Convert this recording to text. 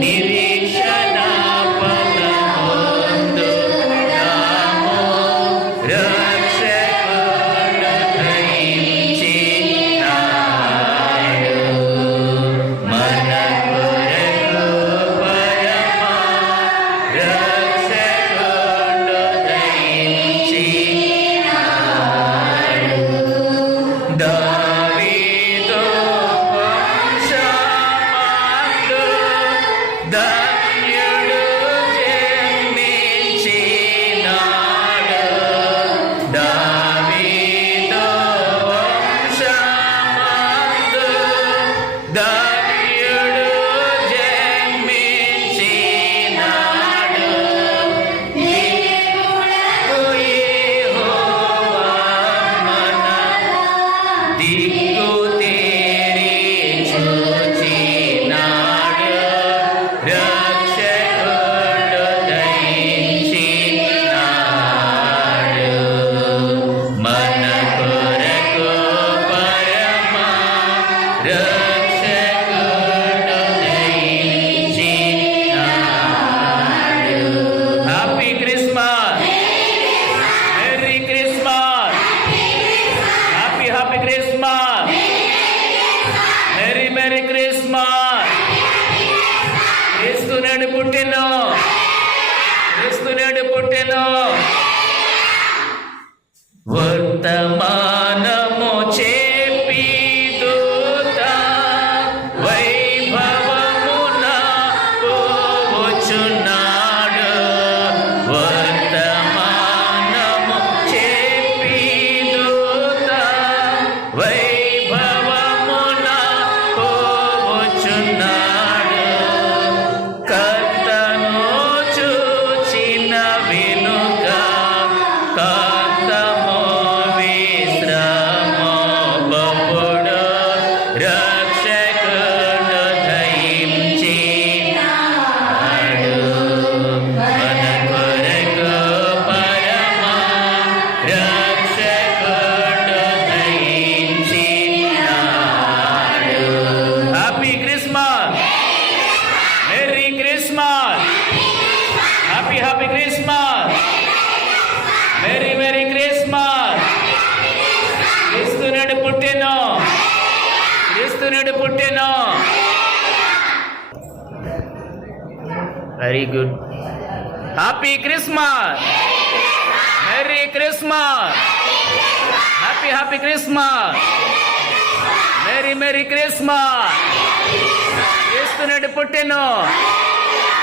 need నేడు పుట్టినో నేడు పుట్టినో వర్తమా Christmas happy happy Christmas very very Christmas క్రిస్తునుడు పుట్టెను. క్రిస్తునుడు పుట్టెను. Very good happy Christmas merry Christmas happy happy Christmas merry merry Christmas చేస్తున్నట్టు పుట్టెను.